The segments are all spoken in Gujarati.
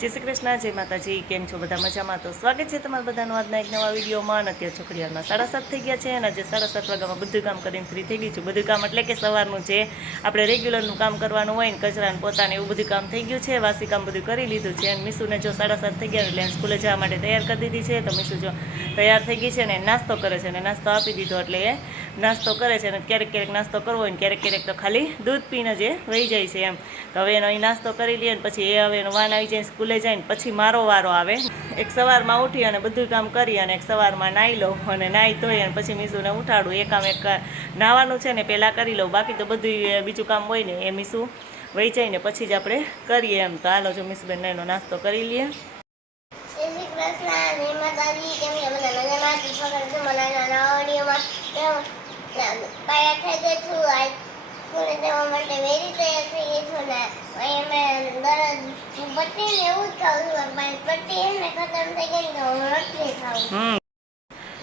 જય શ્રી કૃષ્ણ, જય માતાજી. કેમ છો બધા? મજામાં? તો સ્વાગત છે તમારા બધાનું આજના એક નવા વિડીયોમાં. અત્યારે છોકરીઓમાં 7:30 થઈ ગયા છે અને આજે 7:30 વાગ્યામાં બધું કામ કરીને ફ્રી થઈ ગઈ છું. બધું કામ એટલે કે સવારનું જે આપણે રેગ્યુલરનું કામ કરવાનું હોય ને, કચરાને પોતાને એવું બધું કામ થઈ ગયું છે. વાસી કામ બધું કરી લીધું છે અને મીસુને જો 7:30 થઈ ગયા એટલે સ્કૂલે જવા માટે તૈયાર કરી દીધી છે. તો મીસુ જો તૈયાર થઈ ગઈ છે ને નાસ્તો કરે છે અને નાસ્તો આપી દીધો એટલે એ નાસ્તો કરે છે અને ક્યારેક ક્યારેક નાસ્તો કરવો હોય ને ક્યારેક તો ખાલી દૂધ પીને જે વહી જાય છે એમ. તો હવે એનો અહીં નાસ્તો કરી લઈએ ને પછી એ હવે એનો વાન આવી જાય સ્કૂલે જાય ને પછી મારો વારો આવે. એક સવારમાં ઉઠી અને બધું કામ કરી અને એક સવારમાં નાહી લઉં અને નાહી ધોઈ અને પછી મીસુને ઉઠાડું. એ કામ એક નાહવાનું છે ને પહેલાં કરી લઉં, બાકી તો બધું બીજું કામ હોય ને એ મીસુ વહી જાય ને પછી જ આપણે કરીએ એમ. તો હાલો જો મીસુબેન એનો નાસ્તો કરી લઈએ.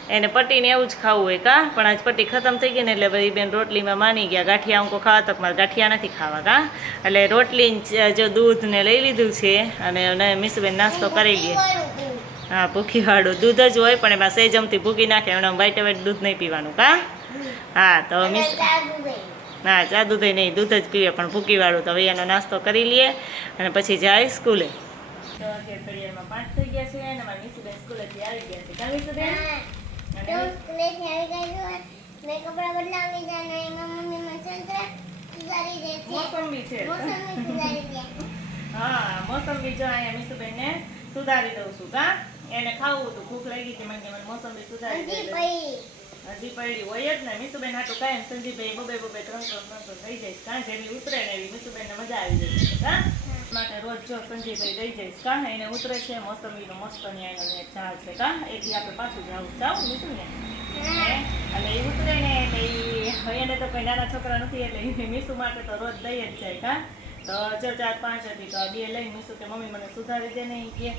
એને પટ્ટીને એવું જ ખાવું હોય કા, પણ આજ પટ્ટી ખતમ થઈ ગઈ ને એટલે ભાઈ બેન રોટલીમાં માની ગયા. ગાંઠિયા અંકો ખાવા તો મારે ગાંઠિયા નથી ખાવા કા, એટલે રોટલી જો દૂધ ને લઈ લીધું છે અને મીસુબેન નાસ્તો કરી લઈએ. હા, ભૂખીવાળું દૂધ જ હોય પણ એમાં સેજમથી ભૂકી નાખે. એમાં વાઈટ દૂધ નહીં પીવાનું કા. હા તો હા, ચા દૂધ નહીં, દૂધ જ પીવે પણ ભૂકીવાળું. તો હવે એનો નાસ્તો કરી લઈએ અને પછી જાય સ્કૂલે. તો અત્યારે ઘડિયાળમાં 5 થઈ ગયા છે અને મારા મીસુબેન સ્કૂલેથી આવી ગયા છે. કા મીસુબેન? મોસંબી છે. હા, મોસંબી જો અહીંયા મીસુબેનને સુધારી દઉં છું કા. એને ખાવું હતું, ભૂખ લાગી હતી, મને મોસંબી સુધારી દે. હજી પડી હોય જ ને મીસુબેન હાટું કાંઈ સંજીભાઈ બબે 3 થઈ જાય કા, જેવી ઉતરે ને એવી મીસુબેનને મજા આવી જાય કા. માટે રોજ જો સંજીભાઈ દઈ જઈશ કા, એને ઉતરે છે મોસંબીનો મસ્ત ન્યાયનો એક ઝાડ છે કા. એથી આપણે પાછું જાવું મીસુ ને અને એ ઉતરે ને એટલે એને તો કોઈ નાના છોકરા નથી એટલે મીસુ માટે તો રોજ દઈ જ જાય કા. તો 4-5 હતી તો 2 લઈને મીસુ કે મમ્મી મને સુધારી દે ને એ કે,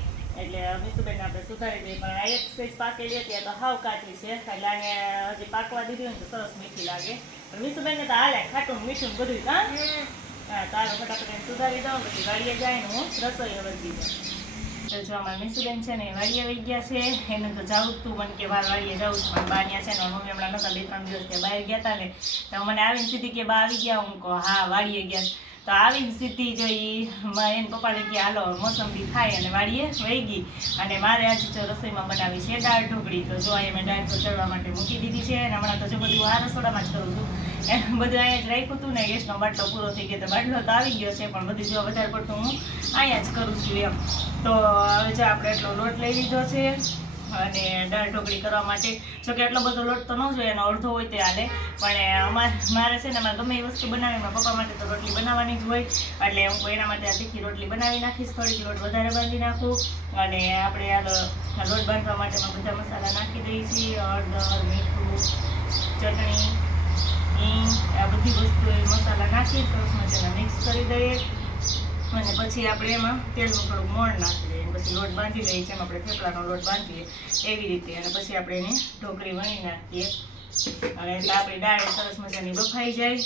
એટલે મીસુબેન આપણે સુધારી દઈએ. પણ આ એક સાઈઝ પાકેલી હતી, તો હાવ કાચી છે એટલે આને હજી પાકવા દીધી ને તો સરસ મીઠી લાગે. પણ મીસુબેનને તો હાલે ખાટું મીઠું બધું કા. હા, તારો ફટાફટ એને સુધારી દઉં પછી વાડીએ જાય ને હું રસોઈ વધી જાય. તો જો અમારા મીસુબેન છે ને વાડીએ વહી ગયા છે. એને તો જવું તું મને કે બહાર વાડીએ જવું છું પણ બહાર છે ને મમ્મી હમણાં નતા 2-3 દિવસ ત્યાં બહાર ગયા હતા ને તો મને આવીને સીધી કે બહાર આવી ગયા. હું કહું હા વાડીએ ગયા. તો આવીને સીધી જોઈ એને પપ્પાને કે હાલો મોસંબી ખાઈ અને વાડીએ વહી ગઈ. અને મારે આજે જો રસોઈમાં બનાવી છે દાળ ઢોકળી. તો જો અહીંયા મેં દાળ ચડવા માટે મૂકી દીધી છે અને હમણાં તો જો બધું આ રસોડામાં જ કરું છું. બધું અહીંયા જ રાખ્યું હતું ને, ગેસનો બાટલો પૂરો થઈ ગયો તો બાટલો તો આવી ગયો છે પણ બધું જો વધારે પડતું હું અહીંયા જ કરું છું એમ. તો હવે જો આપણે એટલો લોટ લઈ લીધો છે અને દાળ ઢોકળી કરવા માટે. જોકે એટલો બધો લોટ તો ન જોઈએ, એનો અડધો હોય તે હાલે, પણ મારે છે ને મારે ગમે એ વસ્તુ બનાવી મારા પપ્પા માટે તો રોટલી બનાવવાની જ હોય એટલે હું એના માટે આ તીખી રોટલી બનાવી નાખીશ. થોડીક લોટ વધારે બાંધી નાખું અને આપણે આ લોટ બાંધવા માટે બધા મસાલા નાખી દઈએ છીએ. હળદર, મીઠું, ચટણી, હિંગ, આ બધી વસ્તુ મસાલા નાખી સરસ મજાના મિક્સ કરી દઈએ અને પછી આપણે એમાં તેલનું થોડુંક મોણ નાખી દઈએ. પછી લોટ બાંધી લઈએ જેમ આપણે થેપલાનો લોટ બાંધીએ એવી રીતે અને પછી આપણે એને ઢોકળી વણી નાખીએ અને એટલે આપણી દાળ સરસ મજાની બફાઈ જાય.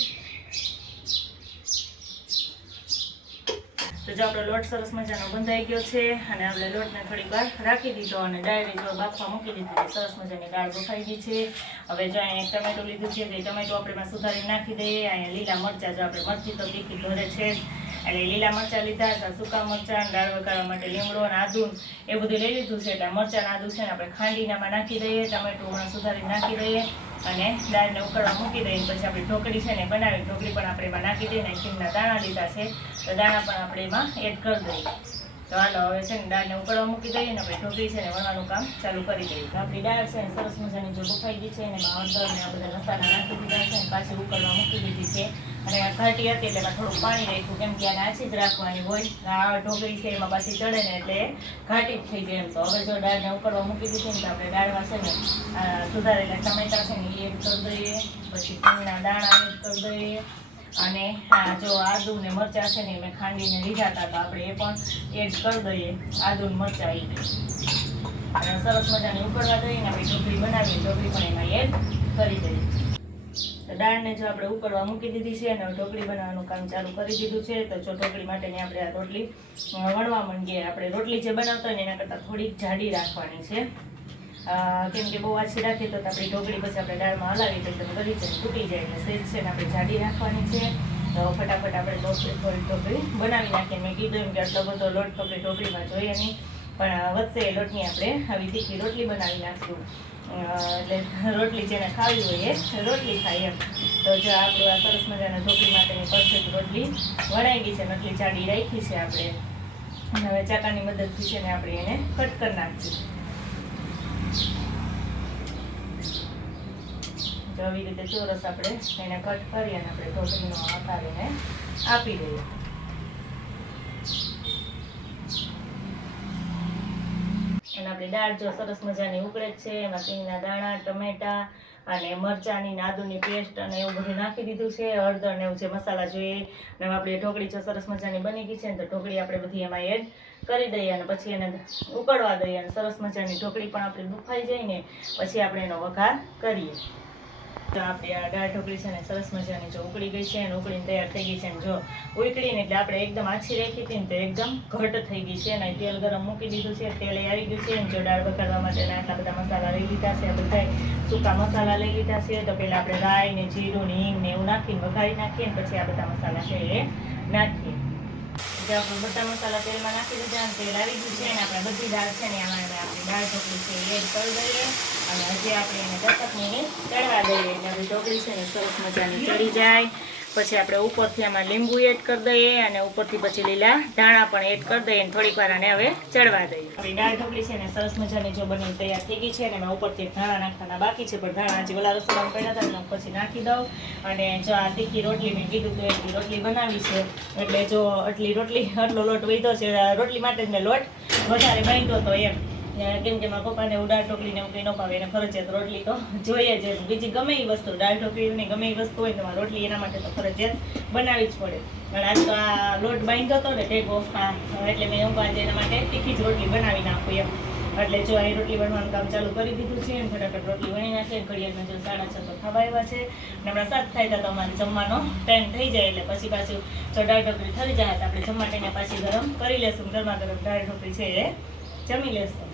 તો જો આપણો લોટ સરસ મજાનો બંધાઈ ગયો છે અને આપણે લોટને થોડીક વાર રાખી દીધો અને ડાયરેક્ટ જો બાફવા મૂકી દીધી. સરસ મજાની દાળ બફાઈ ગઈ છે. હવે જો અહીંયા ટમેટું લીધું છે તે ટમેટું આપણે એમાં સુધારી નાખી દઈએ. અહીંયા લીલા મરચાં, જો આપણે મરચી તો તીખી ઘરે છે એટલે લીલા મરચાં લીધા, સૂકા મરચાં, દાળ વઘારવા માટે લીમડો અને આદુ એ બધું લઈ લીધું છે. એટલે મરચાં આદુ છે ને આપણે ખાંડીનામાં નાખી દઈએ, ટમેટું સુધારી નાખી દઈએ અને દાળને ઉકળવા મૂકી દઈએ. પછી આપણી ઢોકળી છે ને બનાવી, ઢોકળી પણ આપણે એમાં નાખી દઈએ. સિંગના દાણા લીધા છે તો દાણા પણ આપણે એમાં એડ કરી દઈએ. તો હાલો હવે છે ને દાળને ઉકળવા મૂકી દઈએ ને આપણે ઢોકળી છે ને વણવાનું કામ ચાલુ કરી દઈએ. તો આપણી દાળ છે ને સરસ મજાની જો બફાઈ ગઈ છે ને એમાં હળદર ને આ બધા મસાલા નાખી દીધા છે ને પાછી ઉકળવા મૂકી દીધી છે. અને ઘાટી હતી એટલે એમાં થોડુંક પાણી રાખ્યું કેમ કે આને આછી જ રાખવાની હોય. આ ઢોકળી છે એમાં પાછી ચડે ને એટલે ઘાટી જ થઈ જાય એમ. તો હવે જો દાળને ઉકળવા મૂકી દીધી ને તો આપણે દાળમાં છે ને સુધારેલા ટમેટા છે ને એ એડ કરી દઈએ. પછી સિંગના દાણા એડ કરી દઈએ અને જો આદુ ને મરચાં છે ને મેં ખાંડીને લીધા હતા તો આપણે એ પણ એડ કરી દઈએ. આદુ ને મરચાં એ અને સરસ મજાની ઉકળવા દઈએ ને આપણે ઢોકળી બનાવીએ. ઢોકળી પણ એમાં એડ કરી દઈએ. તો દાળને જો આપણે ઉકળવા મૂકી દીધી છે અને ઢોકળી બનાવવાનું કામ ચાલુ કરી દીધું છે. તો જો ઢોકળી માટેની આપણે આ રોટલી વણવા માંડીએ. આપણે રોટલી જે બનાવતા હોય ને એના કરતાં થોડીક જાડી રાખવાની છે, કેમ કે બહુ આછી રાખીએ તો આપણી ઢોકળી પછી આપણે દાળમાં હલાવી તો એકદમ ગળી જાય, તૂટી જાય. એટલે સેજ છે ને આપણે જાડી રાખવાની છે. તો ફટાફટ આપણે થોડી ઢોકળી બનાવી નાખીએ. મેં કીધું એમ કે આટલો બધો લોટ ઢોકળીમાં જોઈએ નહીં, પણ વધશે એ લોટની આપણે આવી તીખી રોટલી બનાવી નાખશું. એટલે રોટલી જેને ખાવી હોય એ રોટલી ખાય એમ. તો જો આપણું આ સરસ મજાના ઢોકળી માટેની પરફેક્ટ રોટલી વણાઈ ગઈ છે, નટલી જાડી રાખી છે આપણે. અને હવે ચાકાની મદદથી છે ને આપણે એને કટ કરી નાખીશું. જો આવી રીતે ચોરસ આપણે એને કટ કરી અને આપણે ઢોકળીનો આકાર એને આપી દઈએ. અને આપણી દાળ જો સરસ મજાની ઉકળે જ છે. એમાં સિંગના દાણા, ટમેટા અને મરચાંની આદુની પેસ્ટ અને એવું બધું નાખી દીધું છે. હળદર ને એવું જે મસાલા જોઈએ. અને આપણી ઢોકળી જો સરસ મજાની બની ગઈ છે ને, તો ઢોકળી આપણે બધી એમાં એડ કરી દઈએ અને પછી એને ઉકળવા દઈએ. અને સરસ મજાની ઢોકળી પણ આપણે દુખાઈ જાય ને પછી આપણે એનો વઘાર કરીએ. તો આપણી આ દાળ ઢોકળી છે ને સરસ મજાની જો ઉકળી ગઈ છે અને ઉકળીને તૈયાર થઈ ગઈ છે. અને જો ઉકળીને એટલે આપણે એકદમ આછી રાખી હતી ને તો એકદમ ઘટ થઈ ગઈ છે. અને તેલ ગરમ મૂકી દીધું છે, તેલ આવી ગયું છે. જો દાળ વઘારવા માટેના આટલા બધા મસાલા લઈ લીધા છે, બધા સૂકા મસાલા લઈ લીધા છે. તો પહેલાં આપણે રાઈ ને જીરું ને હિંગ ને એવું નાખીને વઘારી નાખીએ ને પછી આ બધા મસાલા છે એ નાખીએ. જે આપણે બધા મસાલા તેલમાં નાખી દીધા અને તેલ આવી ગયું છે. અને આપણે બધી દાળ છે ને આમાં આપણી દાળ ઢોકળી છે એ એડ કરી દઈએ. અને હજી આપણે એને 10 મિનિટ ચડવા દઈએ. એટલે આપણી ઢોકળી છે ને સરસ મજાની ચડી જાય. પછી આપણે ઉપરથી આમાં લીંબુ એડ કરી દઈએ અને ઉપરથી પછી લીલા ધાણા પણ એડ કરી દઈએ અને થોડીક વાર આને હવે ચડવા દઈએ. આપણી દાળ ઢોકળી છે ને સરસ મજાની જો બની તૈયાર થઈ ગઈ છે. અને એમાં ઉપરથી ધાણા નાખવાના બાકી છે, પણ ધાણા હજી ઓલા રસોડામાં પડ્યા હતા ને પછી નાખી દઉં. અને જો આ તીખી રોટલી મેં કીધું તો એટલી રોટલી બનાવી છે. એટલે જો આટલી રોટલી આટલો લોટ વધ્યો છે, રોટલી માટે જ મેં લોટ વધારે બાંધ્યો હતો એમ. કેમ કે મારા પપ્પાને એવું દાળ ઢોકળીને એવું કંઈ ન ભાવે, એને ફરજિયાત રોટલી તો જોઈએ જ. બીજી ગમે એ વસ્તુ, દાળ ઢોકળીની ગમે એ વસ્તુ હોય તો રોટલી એના માટે તો ફરજિયાત બનાવી જ પડે. પણ આજ તો આ લોટ બાંધ્યો હતો ને ટેકો, એટલે મેં એવું આજે એના માટે તીખી જ રોટલી બનાવી નાખું એમ. એટલે જો અહીં રોટલી વણવાનું કામ ચાલુ કરી દીધું છે. ફટાફટ રોટલી વણી નાખીએ. ઘડિયાળમાં જો 6:30 તો ખાવા આવ્યા છે. અને હમણાં 7 થાય તો અમારે જમવાનો ટાઈમ થઈ જાય. એટલે પછી પાછું જો દાળ ઢોકળી થઈ જાય તો આપણે જમવા ટાઈમે પાછી ગરમ કરી લેશું. ગરમા ગરમ દાળ ઢોકળી છે એ જમી લેશું.